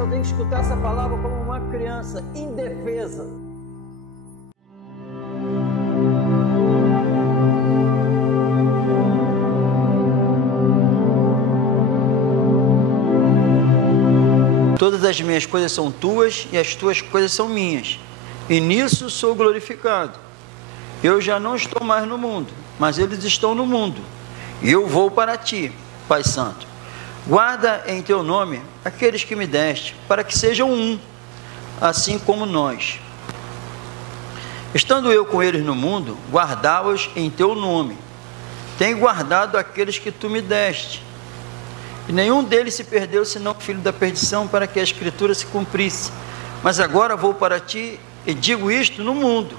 eu tenho que escutar essa palavra como uma criança indefesa. Todas as minhas coisas são tuas e as tuas coisas são minhas, e nisso sou glorificado. Eu já não estou mais no mundo, mas eles estão no mundo, e eu vou para ti, Pai Santo. Guarda em teu nome aqueles que me deste, para que sejam um, assim como nós. Estando eu com eles no mundo, guardá-os em teu nome. Tenho guardado aqueles que tu me deste. E nenhum deles se perdeu, senão o filho da perdição, para que a Escritura se cumprisse. Mas agora vou para ti e digo isto no mundo,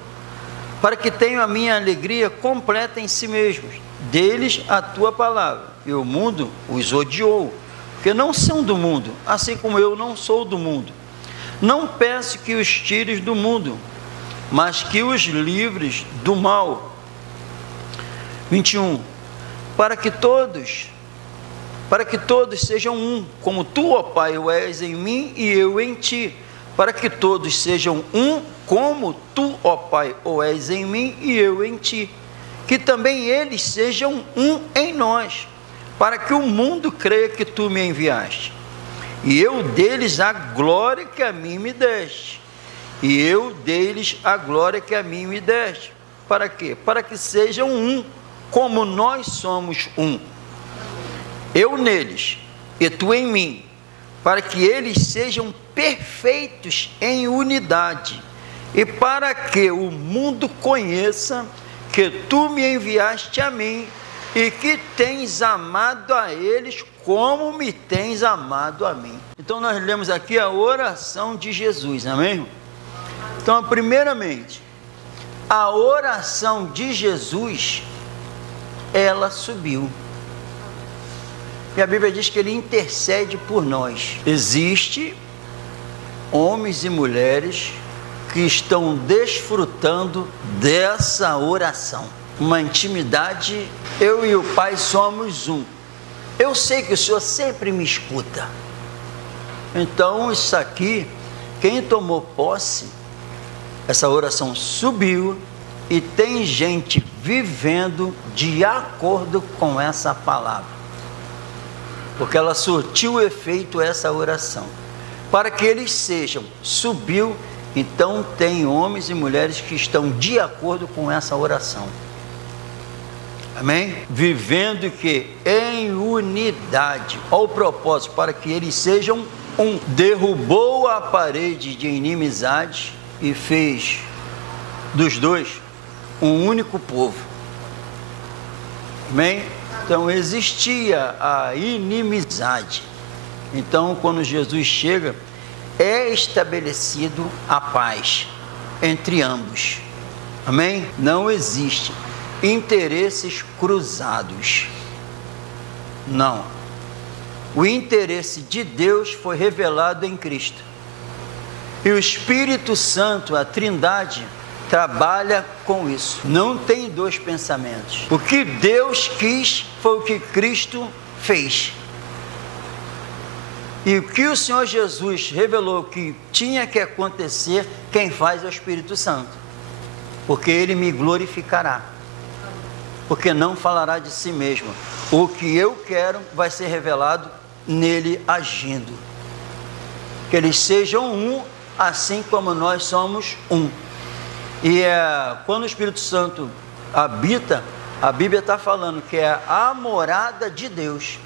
para que tenham a minha alegria completa em si mesmos. Deles a tua palavra, e o mundo os odiou, porque não são do mundo, assim como eu não sou do mundo. Não peço que os tires do mundo, mas que os livres do mal. 21. Para que todos sejam um, como tu, ó Pai, o és em mim e eu em ti. Para que todos sejam um, como tu, ó Pai, o és em mim e eu em ti. Que também eles sejam um em nós, para que o mundo creia que tu me enviaste. E eu deles a glória que a mim me deste. E eu deles a glória que a mim me deste. Para quê? Para que sejam um, como nós somos um. Eu neles e tu em mim, para que eles sejam perfeitos em unidade, e para que o mundo conheça que tu me enviaste a mim, e que tens amado a eles como me tens amado a mim. Então nós lemos aqui a oração de Jesus, amém? Então, primeiramente, a oração de Jesus, ela subiu. E a Bíblia diz que ele intercede por nós. Existem homens e mulheres que estão desfrutando dessa oração. Uma intimidade, eu e o Pai somos um. Eu sei que o Senhor sempre me escuta. Então, isso aqui, quem tomou posse, essa oração subiu e tem gente vivendo de acordo com essa palavra. Porque ela surtiu efeito essa oração, para que eles sejam, subiu, então tem homens e mulheres que estão de acordo com essa oração, amém? Vivendo que em unidade, ao propósito, para que eles sejam um. Derrubou a parede de inimizade e fez dos dois um único povo, amém? Então existia a inimizade. Então, quando Jesus chega, é estabelecido a paz entre ambos, amém? Não existe interesses cruzados, não. O interesse de Deus foi revelado em Cristo, e o Espírito Santo, a Trindade, trabalha com isso. Não tem dois pensamentos. O que Deus quis foi o que Cristo fez. E o que o Senhor Jesus revelou que tinha que acontecer, quem faz é o Espírito Santo. Porque Ele me glorificará. Porque não falará de si mesmo. O que eu quero vai ser revelado nele agindo. Que eles sejam um, assim como nós somos um. E quando o Espírito Santo habita, a Bíblia está falando que é a morada de Deus,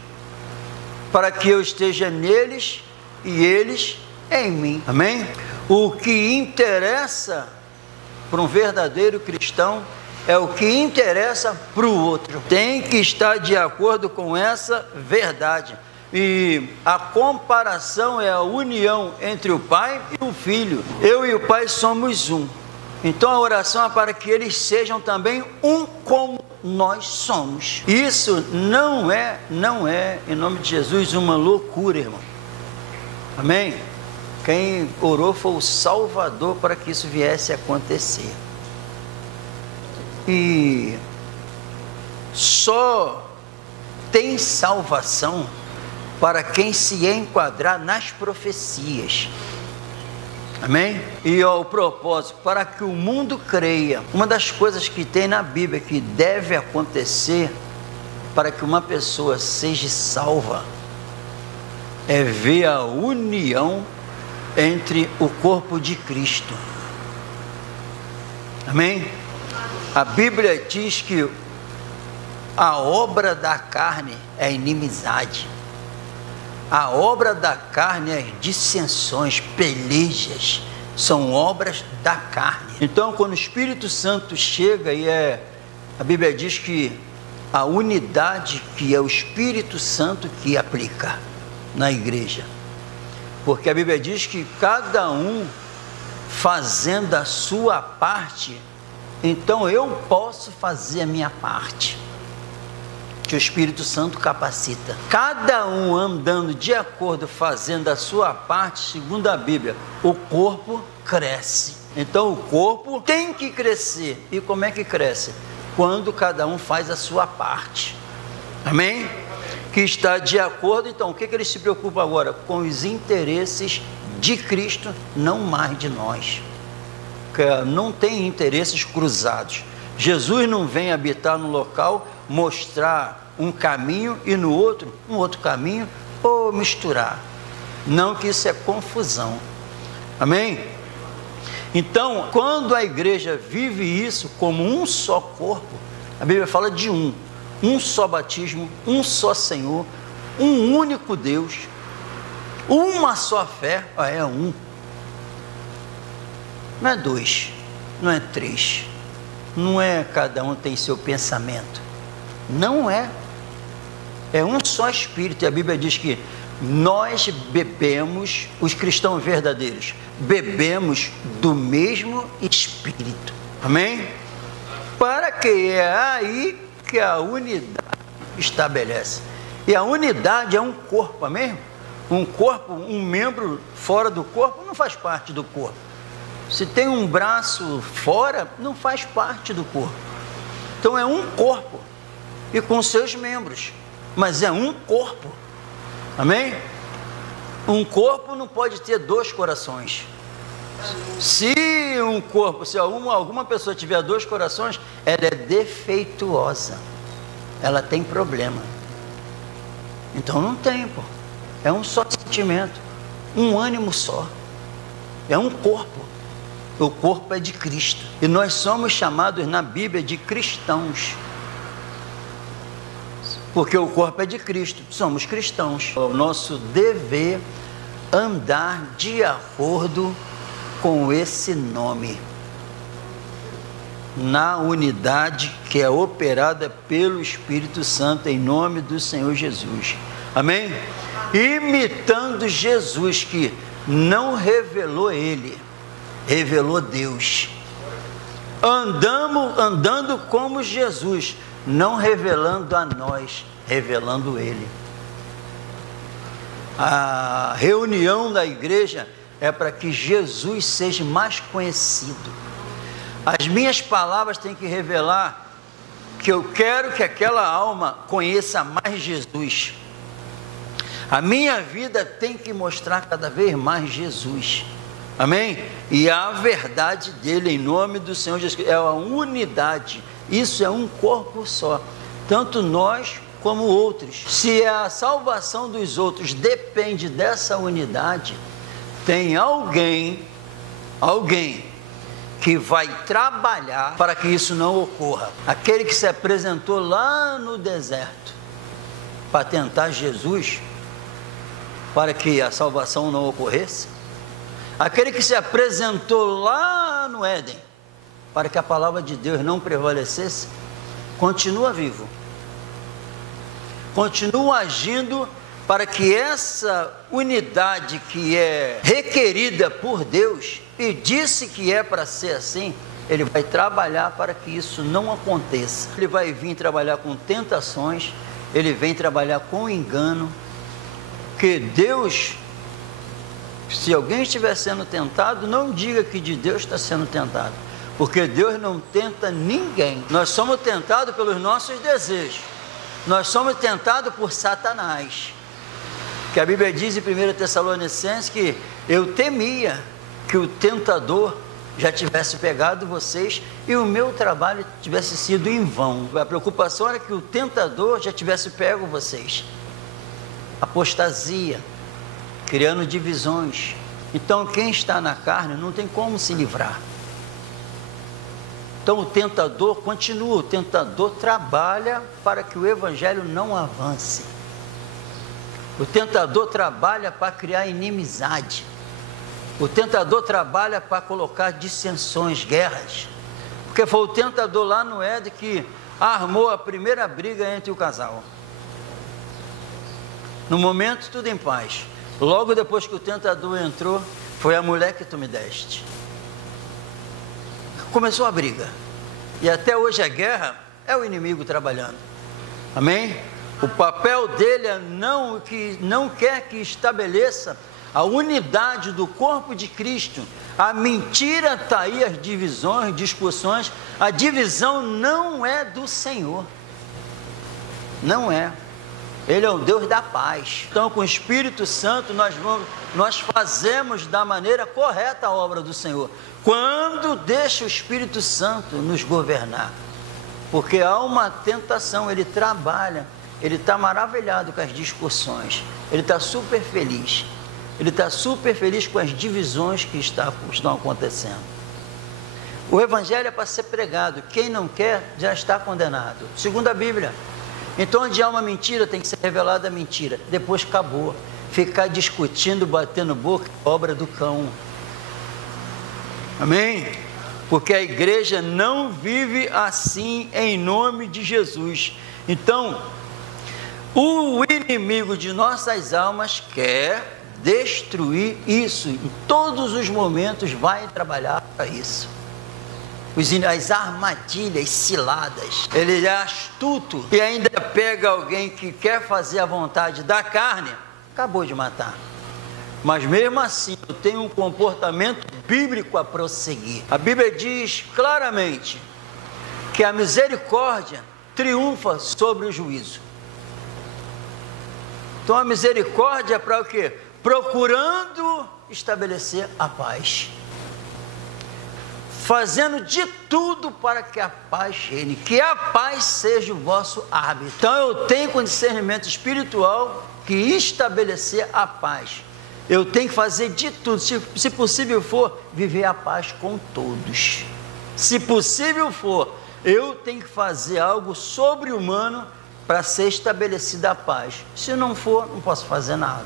para que eu esteja neles e eles em mim, amém? O que interessa para um verdadeiro cristão é o que interessa para o outro, tem que estar de acordo com essa verdade. E a comparação é a união entre o Pai e o Filho. Eu e o Pai somos um. Então a oração é para que eles sejam também um como nós somos. Isso não é, em nome de Jesus, uma loucura, irmão. Amém? Quem orou foi o Salvador para que isso viesse a acontecer. E só tem salvação para quem se enquadrar nas profecias. Amém? E o propósito, para que o mundo creia. Uma das coisas que tem na Bíblia que deve acontecer para que uma pessoa seja salva é ver a união entre o corpo de Cristo. Amém? A Bíblia diz que a obra da carne é inimizade. A obra da carne é dissensões, pelejas, são obras da carne. Então, quando o Espírito Santo chega, a Bíblia diz que a unidade que é o Espírito Santo que aplica na igreja. Porque a Bíblia diz que cada um fazendo a sua parte, então eu posso fazer a minha parte, que o Espírito Santo capacita. Cada um andando de acordo, fazendo a sua parte, segundo a Bíblia, o corpo cresce. Então o corpo tem que crescer. E como é que cresce? Quando cada um faz a sua parte. Amém? Que está de acordo. Então o que ele se preocupa agora? Com os interesses de Cristo, não mais de nós. Não tem interesses cruzados. Jesus não vem habitar no local, mostrar um caminho e no outro, um outro caminho, ou misturar. Não, que isso é confusão. Amém? Então, quando a igreja vive isso como um só corpo, a Bíblia fala de um só batismo, um só Senhor, um único Deus, uma só fé, é um. Não é dois, não é três, não é cada um tem seu pensamento, não é, é um só Espírito. E a Bíblia diz que nós bebemos, os cristãos verdadeiros, bebemos do mesmo Espírito, amém? Para que é aí que a unidade estabelece, e a unidade é um corpo, amém? Um corpo, um membro fora do corpo não faz parte do corpo. Se tem um braço fora, não faz parte do corpo. Então é um corpo, e com seus membros, mas é um corpo, amém? Um corpo não pode ter dois corações. Se um corpo, se alguma pessoa tiver dois corações, ela é defeituosa, ela tem problema. Então não tem, pô. É um só sentimento, um ânimo só, é um corpo. O corpo é de Cristo, e nós somos chamados na Bíblia de cristãos, porque o corpo é de Cristo, somos cristãos. O nosso dever andar de acordo com esse nome, na unidade que é operada pelo Espírito Santo, em nome do Senhor Jesus, amém? Imitando Jesus, que não revelou Ele, revelou Deus. Andando como Jesus, não revelando a nós, revelando Ele. A reunião da igreja é para que Jesus seja mais conhecido. As minhas palavras têm que revelar que eu quero que aquela alma conheça mais Jesus. A minha vida tem que mostrar cada vez mais Jesus, amém? E a verdade dele, em nome do Senhor Jesus, é a unidade. Isso é um corpo só, tanto nós como outros. Se a salvação dos outros depende dessa unidade, tem alguém que vai trabalhar para que isso não ocorra. Aquele que se apresentou lá no deserto para tentar Jesus, para que a salvação não ocorresse. Aquele que se apresentou lá no Éden para que a palavra de Deus não prevalecesse, continua vivo, continua agindo para que essa unidade que é requerida por Deus, e disse que é para ser assim, ele vai trabalhar para que isso não aconteça. Ele vai vir trabalhar com tentações, ele vem trabalhar com engano, que Deus, se alguém estiver sendo tentado, não diga que de Deus está sendo tentado, porque Deus não tenta ninguém. Nós somos tentados pelos nossos desejos, nós somos tentados por Satanás. Que a Bíblia diz em 1 Tessalonicenses que eu temia que o tentador já tivesse pegado vocês e o meu trabalho tivesse sido em vão. A preocupação era que o tentador já tivesse pego vocês. Apostasia, criando divisões. Então quem está na carne não tem como se livrar. Então o tentador continua, o tentador trabalha para que o evangelho não avance. O tentador trabalha para criar inimizade. O tentador trabalha para colocar dissensões, guerras. Porque foi o tentador lá no Éden que armou a primeira briga entre o casal. No momento tudo em paz. Logo depois que o tentador entrou, foi a mulher que tu me deste. Começou a briga. E até hoje a guerra é o inimigo trabalhando. Amém? O papel dele é não quer que estabeleça a unidade do corpo de Cristo. A mentira está aí, as divisões, discussões. A divisão não é do Senhor. Não é. Ele é o Deus da paz. Então, com o Espírito Santo, nós fazemos da maneira correta a obra do Senhor. Quando deixa o Espírito Santo nos governar. Porque há uma tentação, ele trabalha, ele está maravilhado com as discussões, ele está super feliz. Ele está super feliz com as divisões que estão acontecendo. O Evangelho é para ser pregado. Quem não quer, já está condenado. Segundo a Bíblia. Então, onde há uma mentira, tem que ser revelada a mentira. Depois acabou. Ficar discutindo, batendo boca, obra do cão. Amém? Porque a igreja não vive assim em nome de Jesus. Então, o inimigo de nossas almas quer destruir isso. Em todos os momentos vai trabalhar para isso. As armadilhas, ciladas. Ele é astuto e ainda pega alguém que quer fazer a vontade da carne, acabou de matar. Mas mesmo assim, eu tenho um comportamento bíblico a prosseguir. A Bíblia diz claramente que a misericórdia triunfa sobre o juízo. Então a misericórdia é para o quê? Procurando estabelecer a paz. Fazendo de tudo para que a paz reine, que a paz seja o vosso árbitro. Então eu tenho com discernimento espiritual que estabelecer a paz. Eu tenho que fazer de tudo, se possível for, viver a paz com todos. Se possível for, eu tenho que fazer algo sobre-humano para ser estabelecida a paz. Se não for, não posso fazer nada.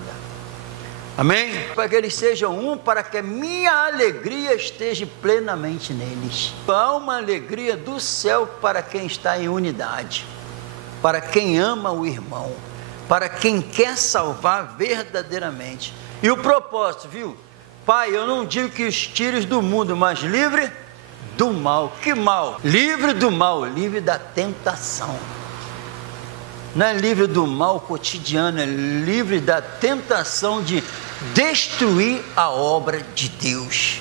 Amém? Para que eles sejam um, para que a minha alegria esteja plenamente neles. Há uma alegria do céu para quem está em unidade, para quem ama o irmão, para quem quer salvar verdadeiramente. E o propósito, viu? Pai, eu não digo que os tires do mundo, mas livre do mal. Que mal? Livre do mal, livre da tentação. Não é livre do mal cotidiano, é livre da tentação de destruir a obra de Deus,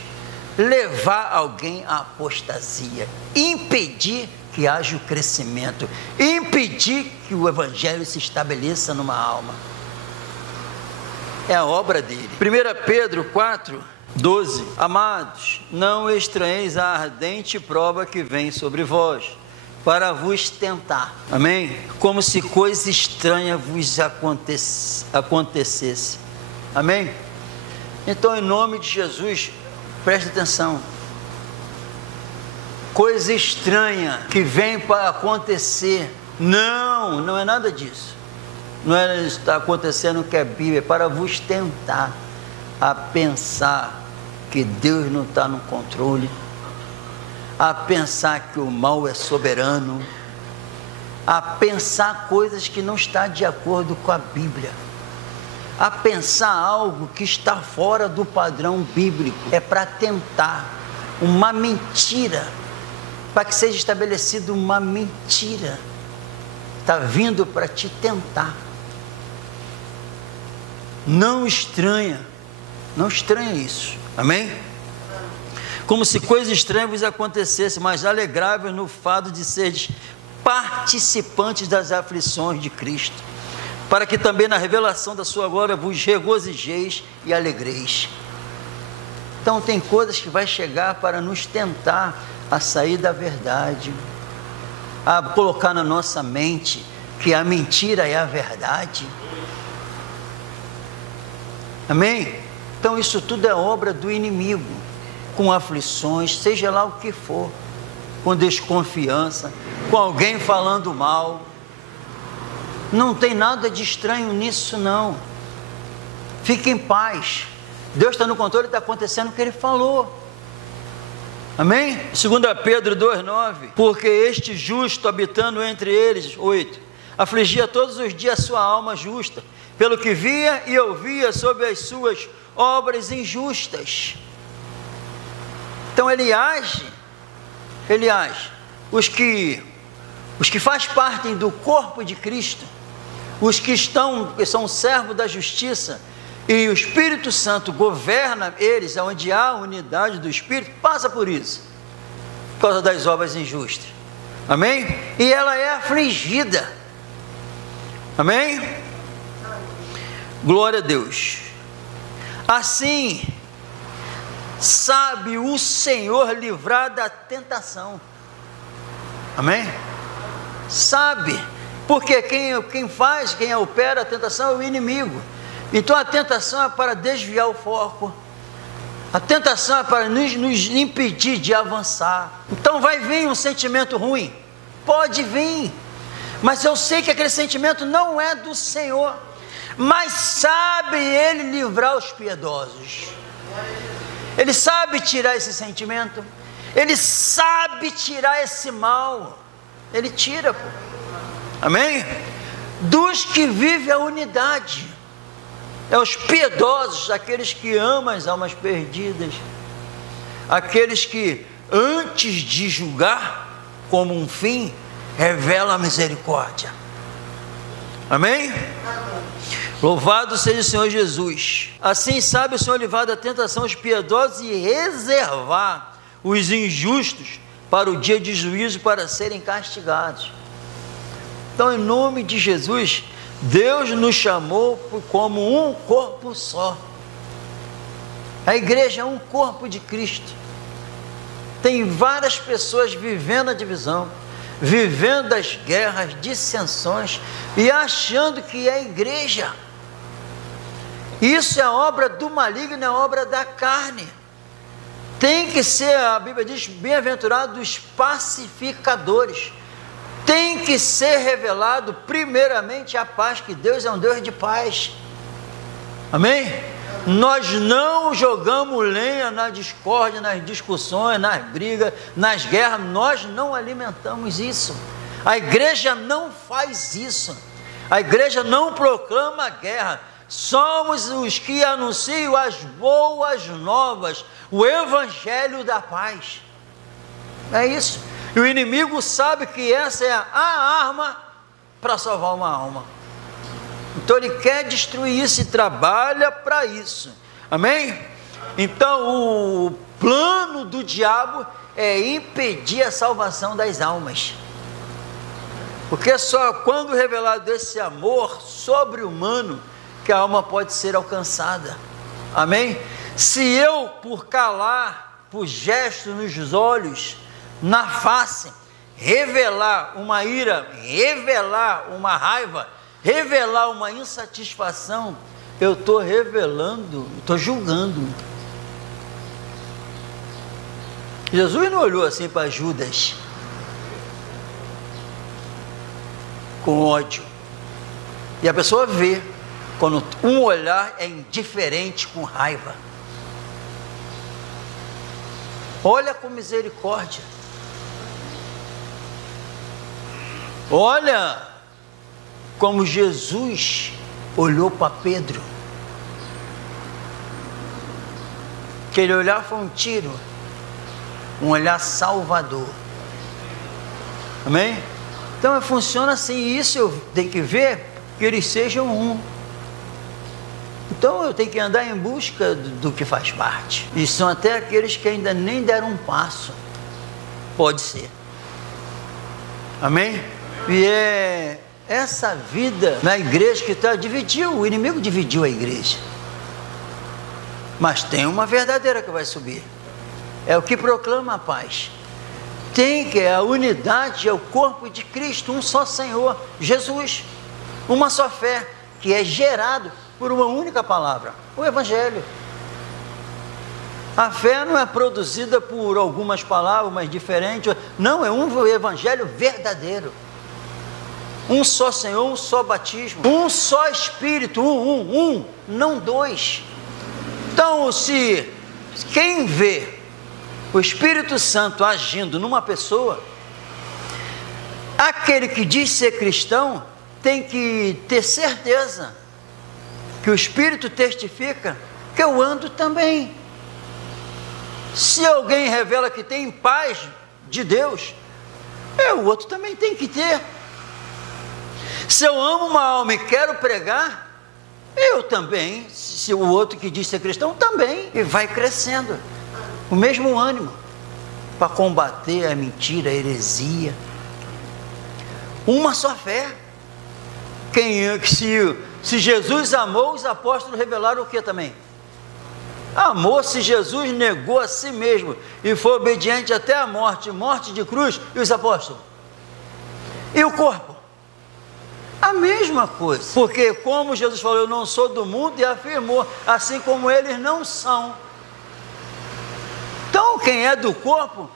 levar alguém à apostasia, impedir que haja o crescimento, impedir que o evangelho se estabeleça numa alma. É a obra dele. 1 Pedro 4:12. Amados, não estranheis a ardente prova que vem sobre vós, para vos tentar, amém? Como se coisa estranha vos acontecesse, amém? Então, em nome de Jesus, preste atenção. Coisa estranha que vem para acontecer, não é nada disso. Não é está acontecendo que é Bíblia, é para vos tentar a pensar que Deus não está no controle, a pensar que o mal é soberano, a pensar coisas que não estão de acordo com a Bíblia, a pensar algo que está fora do padrão bíblico. É para tentar uma mentira, para que seja estabelecida uma mentira. Está vindo para te tentar. Não estranha isso, amém? Como se coisa estranha vos acontecesse, mas alegrai-vos no fato de seres participantes das aflições de Cristo, para que também na revelação da sua glória vos regozijeis e alegreis. Então tem coisas que vai chegar para nos tentar a sair da verdade, a colocar na nossa mente que a mentira é a verdade. Amém? Então isso tudo é obra do inimigo, com aflições, seja lá o que for, com desconfiança, com alguém falando mal. Não tem nada de estranho nisso não. Fique em paz. Deus está no controle, está acontecendo o que Ele falou. Amém? 2 Pedro 2,9. Porque este justo, habitando entre eles, 8, afligia todos os dias a sua alma justa, pelo que via e ouvia sobre as suas obras injustas. Então ele age. Os que fazem parte do corpo de Cristo, os que são servos da justiça, e o Espírito Santo governa eles, onde há unidade do Espírito, passa por isso, por causa das obras injustas. Amém? E ela é afligida. Amém? Glória a Deus. Assim, sabe o Senhor livrar da tentação. Amém? Sabe, porque quem opera a tentação é o inimigo. Então a tentação é para desviar o foco, a tentação é para nos impedir de avançar. Então vai vir um sentimento ruim, pode vir, mas eu sei que aquele sentimento não é do Senhor, mas sabe Ele livrar os piedosos. Ele sabe tirar esse sentimento, Ele sabe tirar esse mal, Ele tira, pô. Amém? Dos que vivem a unidade, é os piedosos, aqueles que amam as almas perdidas, aqueles que antes de julgar como um fim, revela a misericórdia. Amém? Louvado seja o Senhor Jesus. Assim sabe o Senhor livrar da tentação os piedosos e reservar os injustos para o dia de juízo, para serem castigados. Então, em nome de Jesus, Deus nos chamou como um corpo só. A igreja é um corpo de Cristo. Tem várias pessoas vivendo a divisão, vivendo as guerras, dissensões e achando que é igreja. Isso é obra do maligno, é obra da carne. Tem que ser, a Bíblia diz, bem-aventurado os pacificadores. Tem que ser revelado primeiramente a paz, que Deus é um Deus de paz. Amém? Nós não jogamos lenha na discórdia, nas discussões, nas brigas, nas guerras. Nós não alimentamos isso. A igreja não faz isso. A igreja não proclama guerra. Somos os que anunciam as boas novas, o evangelho da paz. É isso. E o inimigo sabe que essa é a arma para salvar uma alma. Então ele quer destruir isso e trabalha para isso. Amém? Então o plano do diabo é impedir a salvação das almas. Porque só quando revelado esse amor sobre-humano que a alma pode ser alcançada. Amém? Se eu, por calar, por gesto nos olhos, na face, revelar uma ira, revelar uma raiva, revelar uma insatisfação, eu estou revelando, estou julgando. Jesus não olhou assim para Judas com ódio. E a pessoa vê quando um olhar é indiferente com raiva. Olha com misericórdia. Olha como Jesus olhou para Pedro. Aquele olhar foi um tiro, um olhar salvador. Amém? Então funciona assim. Isso eu tenho que ver que eles sejam um. Então eu tenho que andar em busca do que faz parte. E são até aqueles que ainda nem deram um passo. Pode ser. Amém? E é essa vida na igreja que dividiu, o inimigo dividiu a igreja. Mas tem uma verdadeira que vai subir. É o que proclama a paz. Tem que a unidade, é o corpo de Cristo, um só Senhor, Jesus. Uma só fé, que é gerado por uma única palavra, o Evangelho. A fé não é produzida por algumas palavras, mas diferentes. Não, é um Evangelho verdadeiro. Um só Senhor, um só batismo, um só Espírito, não dois. Então, se quem vê o Espírito Santo agindo numa pessoa, aquele que diz ser cristão tem que ter certeza que o Espírito testifica que eu ando também. Se alguém revela que tem paz de Deus, o outro também tem que ter. Se eu amo uma alma e quero pregar, eu também, se o outro que diz ser cristão, também, e vai crescendo, o mesmo ânimo, para combater a mentira, a heresia, uma só fé. Se Jesus amou, os apóstolos revelaram o que também? Amor. Se Jesus negou a si mesmo e foi obediente até a morte de cruz, e os apóstolos? E o corpo? A mesma coisa, porque como Jesus falou, eu não sou do mundo, e afirmou, assim como eles não são. Então, quem é do corpo,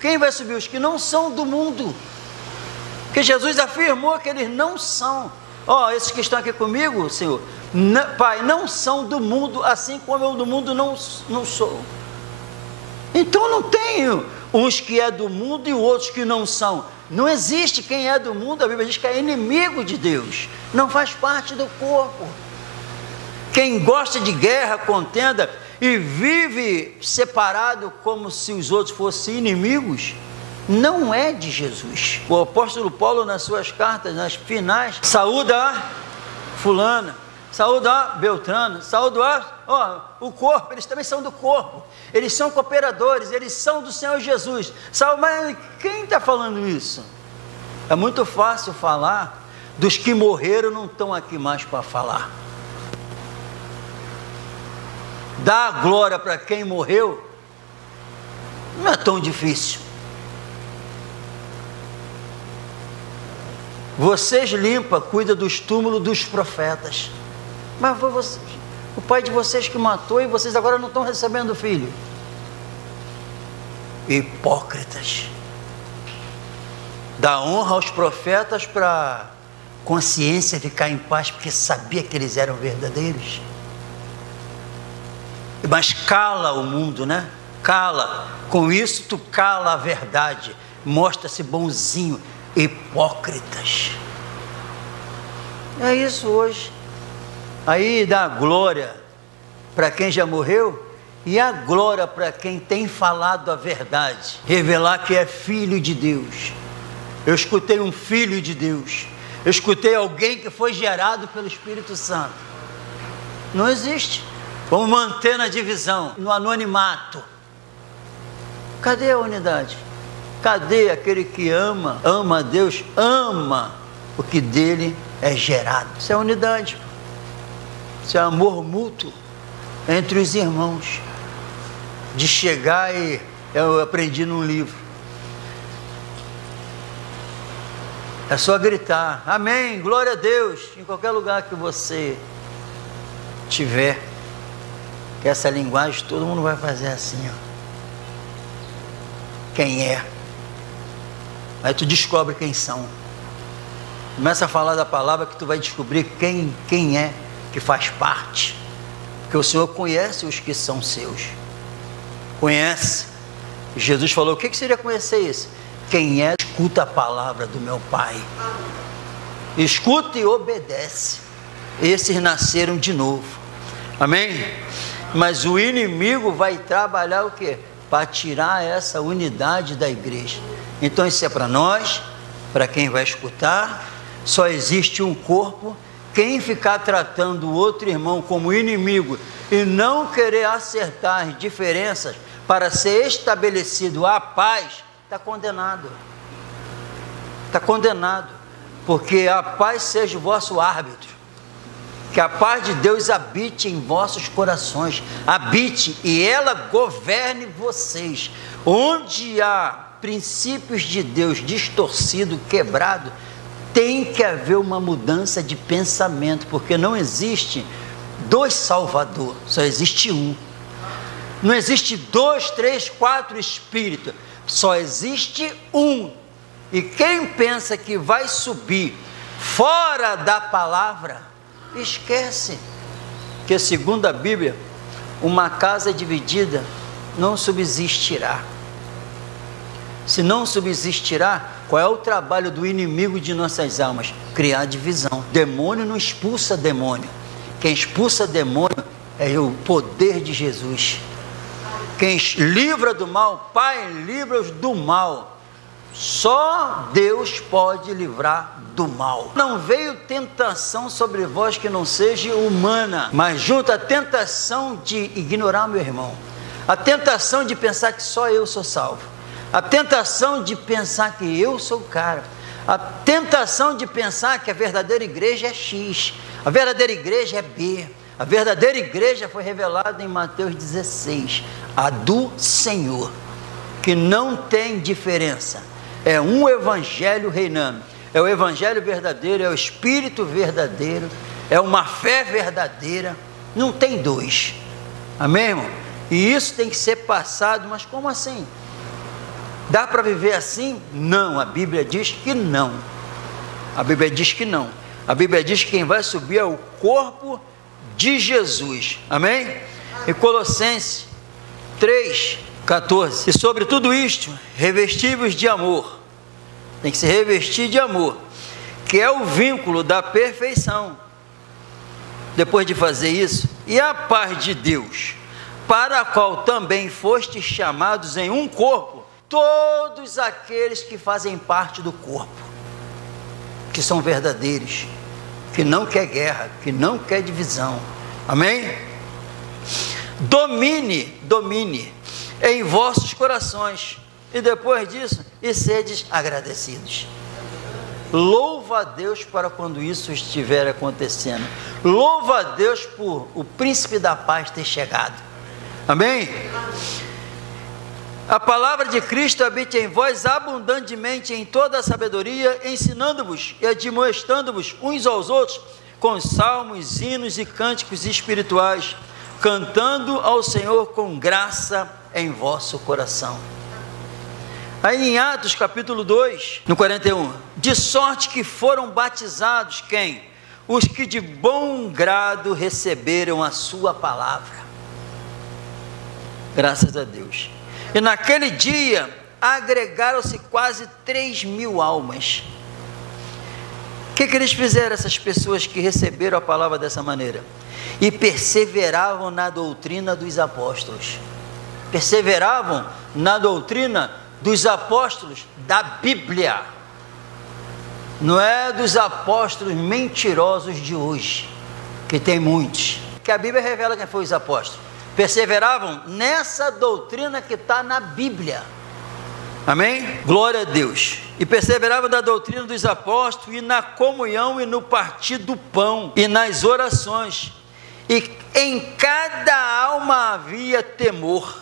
quem vai subir? Os que não são do mundo, porque Jesus afirmou que eles não são. Esses que estão aqui comigo, Senhor, Pai, não são do mundo, assim como eu do mundo não sou. Então não tem uns que é do mundo e outros que não são. Não existe quem é do mundo, a Bíblia diz que é inimigo de Deus, não faz parte do corpo. Quem gosta de guerra, contenda e vive separado como se os outros fossem inimigos, não é de Jesus. O apóstolo Paulo, nas suas cartas, nas finais, saúda a fulana, saúda a Beltrana, saúda o corpo. Eles também são do corpo, eles são cooperadores, eles são do Senhor Jesus. Mas quem está falando isso? É muito fácil falar dos que morreram, não estão aqui mais para falar. Dar glória para quem morreu não é tão difícil. Vocês limpam, cuidam dos túmulos dos profetas, mas foi vocês, o pai de vocês que matou, e vocês agora não estão recebendo o filho. Hipócritas. Dá honra aos profetas para consciência ficar em paz, porque sabia que eles eram verdadeiros. Mas cala o mundo, né? Cala. Com isso tu cala a verdade. Mostra-se bonzinho. Hipócritas. É isso hoje. Aí dá glória para quem já morreu, e a glória para quem tem falado a verdade, revelar que é filho de Deus. Eu escutei um filho de Deus, eu escutei alguém que foi gerado pelo Espírito Santo. Não existe. Vamos manter na divisão, no anonimato. Cadê a unidade? Cadê aquele que ama a Deus, ama o que dele é gerado? Isso é unidade, isso é amor mútuo entre os irmãos, de chegar e eu aprendi num livro, é só gritar, amém, glória a Deus, em qualquer lugar que você tiver, que essa linguagem todo mundo vai fazer assim, quem é? Aí tu descobre quem são. Começa a falar da palavra que tu vai descobrir quem é que faz parte. Porque o Senhor conhece os que são seus. Conhece. Jesus falou, o que seria conhecer isso? Quem é, escuta a palavra do meu Pai. Escuta e obedece. Esses nasceram de novo. Amém? Mas o inimigo vai trabalhar o quê? Para tirar essa unidade da igreja. Então isso é para nós, para quem vai escutar. Só existe um corpo. Quem ficar tratando o outro irmão como inimigo e não querer acertar as diferenças para ser estabelecido a paz, está condenado. Está condenado. porque a paz seja o vosso árbitro, que a paz de Deus habite em vossos corações, habite e ela governe vocês. Onde há princípios de Deus distorcido, quebrado, tem que haver uma mudança de pensamento, porque não existe dois Salvador, só existe um. Não existe 2, 3, 4 espíritos, só existe um. E quem pensa que vai subir fora da palavra, esquece que, segundo a Bíblia, uma casa dividida não subsistirá. Se não subsistirá, qual é o trabalho do inimigo de nossas almas? Criar divisão. Demônio não expulsa demônio. Quem expulsa demônio é o poder de Jesus. Quem livra do mal, Pai, livra-os do mal. Só Deus pode livrar do mal. Não veio tentação sobre vós que não seja humana, mas junto à tentação de ignorar meu irmão, a tentação de pensar que só eu sou salvo, a tentação de pensar que eu sou o cara, a tentação de pensar que a verdadeira igreja é X, a verdadeira igreja é B, a verdadeira igreja foi revelada em Mateus 16, a do Senhor, que não tem diferença, é um evangelho reinando, é o evangelho verdadeiro, é o Espírito verdadeiro, é uma fé verdadeira, não tem dois, amém, irmão? E isso tem que ser passado, mas como assim? Dá para viver assim? Não, a Bíblia diz que não. A Bíblia diz que não. A Bíblia diz que quem vai subir é o corpo de Jesus. Amém? Em Colossenses 3:14. E sobre tudo isto, revestivos de amor. Tem que se revestir de amor, que é o vínculo da perfeição. Depois de fazer isso, e a paz de Deus, para a qual também fostes chamados em um corpo, todos aqueles que fazem parte do corpo, que são verdadeiros, que não quer guerra, que não quer divisão, amém? Domine em vossos corações, e depois disso, e sedes agradecidos. Louva a Deus para quando isso estiver acontecendo, louva a Deus por o príncipe da paz ter chegado, amém? A palavra de Cristo habite em vós abundantemente em toda a sabedoria, ensinando-vos e admoestando-vos uns aos outros com salmos, hinos e cânticos espirituais, cantando ao Senhor com graça em vosso coração. Aí em Atos capítulo 2, no 41, de sorte que foram batizados quem? Os que de bom grado receberam a sua palavra. Graças a Deus. E naquele dia, agregaram-se quase 3.000 almas. O que eles fizeram, essas pessoas que receberam a palavra dessa maneira? E perseveravam na doutrina dos apóstolos. Perseveravam na doutrina dos apóstolos da Bíblia. Não é dos apóstolos mentirosos de hoje, que tem muitos. Que a Bíblia revela quem foi os apóstolos. Perseveravam nessa doutrina que está na Bíblia, amém? Glória a Deus. E perseveravam na doutrina dos apóstolos, e na comunhão, e no partir do pão, e nas orações, e em cada alma havia temor,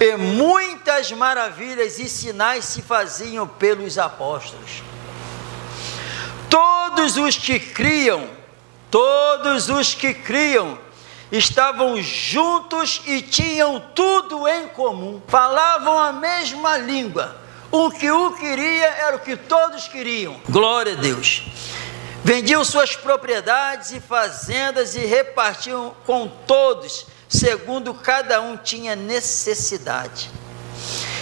e muitas maravilhas e sinais se faziam pelos apóstolos. Todos os que criam, estavam juntos e tinham tudo em comum, falavam a mesma língua, o que o queria era o que todos queriam, glória a Deus. Vendiam suas propriedades e fazendas e repartiam com todos, segundo cada um tinha necessidade.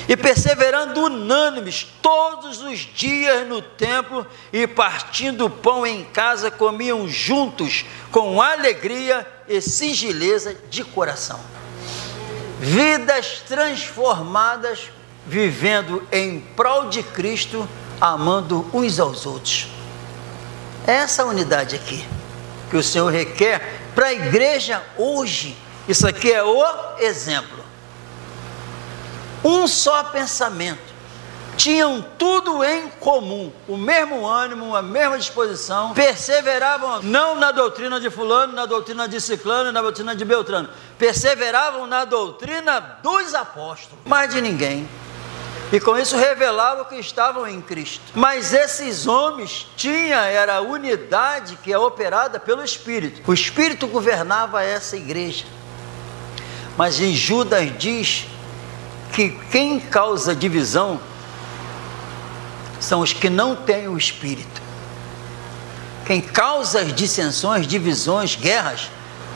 E perseverando unânimes todos os dias no templo, e partindo o pão em casa, comiam juntos com alegria e singeleza de coração. Vidas transformadas, vivendo em prol de Cristo, amando uns aos outros. Essa unidade aqui, que o Senhor requer para a igreja hoje. Isso aqui é o exemplo. Um só pensamento, tinham tudo em comum, o mesmo ânimo, a mesma disposição, perseveravam não na doutrina de fulano, na doutrina de ciclano, na doutrina de beltrano, perseveravam na doutrina dos apóstolos, mais de ninguém, e com isso revelavam que estavam em Cristo. Mas esses homens era a unidade que é operada pelo Espírito, o Espírito governava essa igreja. Mas em Judas diz que quem causa divisão são os que não têm o Espírito. Quem causa as dissensões, divisões, guerras,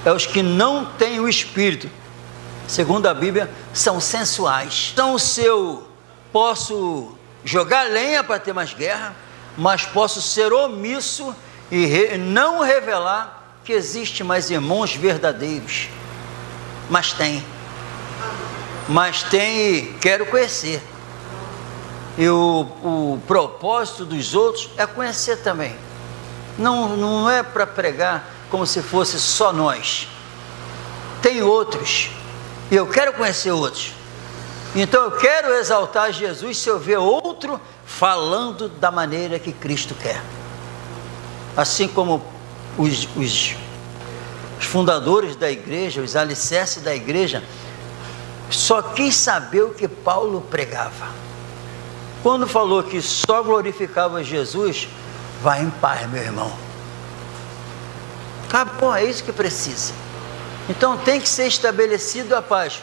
é os que não têm o Espírito. Segundo a Bíblia, são sensuais. Então, posso jogar lenha para ter mais guerra, mas posso ser omisso e não revelar que existe mais irmãos verdadeiros. Mas tem e quero conhecer. E o propósito dos outros é conhecer também. Não é para pregar como se fosse só nós. Tem outros, e eu quero conhecer outros. Então eu quero exaltar Jesus se eu ver outro falando da maneira que Cristo quer. Assim como os fundadores da igreja, os alicerces da igreja, só quis saber o que Paulo pregava. Quando falou que só glorificava Jesus, vai em paz, meu irmão. Acabou, é isso que precisa. Então tem que ser estabelecido a paz.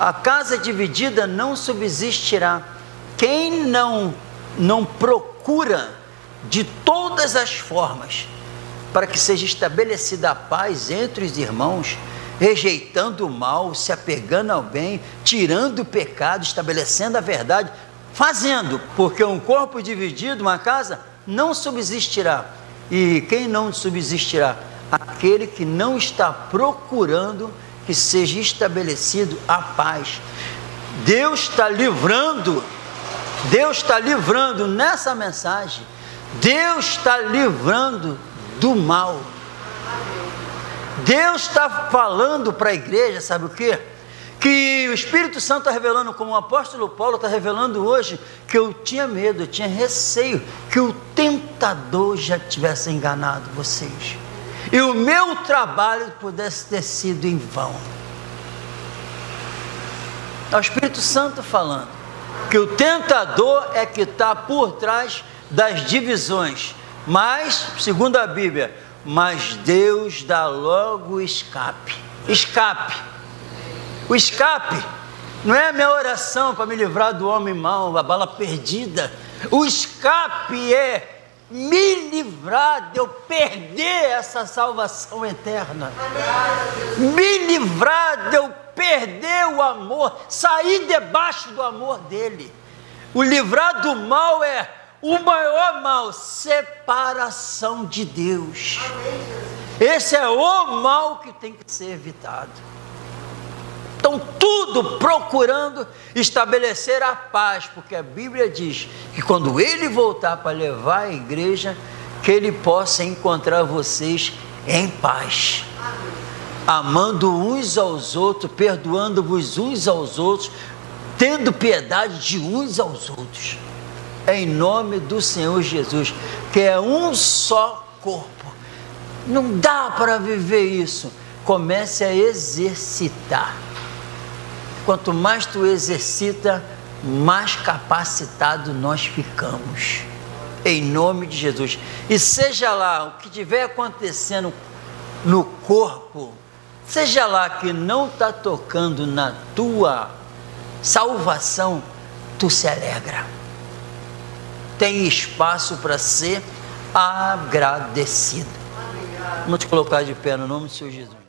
A casa dividida não subsistirá. Quem não procura de todas as formas para que seja estabelecida a paz entre os irmãos, rejeitando o mal, se apegando ao bem, tirando o pecado, estabelecendo a verdade, fazendo, porque um corpo dividido, uma casa, não subsistirá. E quem não subsistirá? Aquele que não está procurando que seja estabelecido a paz. Deus está livrando nessa mensagem, Deus está livrando do mal. Deus está falando para a igreja, sabe o quê? Que o Espírito Santo está revelando, como o apóstolo Paulo está revelando hoje, que eu tinha medo, eu tinha receio, que o tentador já tivesse enganado vocês, e o meu trabalho pudesse ter sido em vão. É o Espírito Santo falando, que o tentador é que está por trás das divisões, mas, segundo a Bíblia, mas Deus dá logo escape. O escape não é a minha oração para me livrar do homem mau, a bala perdida. O escape é me livrar de eu perder essa salvação eterna. Me livrar de eu perder o amor, sair debaixo do amor dele. O livrar do mal é o maior mal, separação de Deus. Esse é o mal que tem que ser evitado. Então, tudo procurando estabelecer a paz, porque a Bíblia diz que quando ele voltar para levar a igreja, que ele possa encontrar vocês em paz, amando uns aos outros, perdoando-vos uns aos outros, tendo piedade de uns aos outros, em nome do Senhor Jesus, que é um só corpo. Não dá para viver isso. Comece a exercitar. Quanto mais tu exercita, mais capacitado nós ficamos, em nome de Jesus. E seja lá o que estiver acontecendo no corpo, seja lá que não está tocando na tua salvação, tu se alegra. Tem espaço para ser agradecido. Vamos te colocar de pé no nome do Senhor Jesus.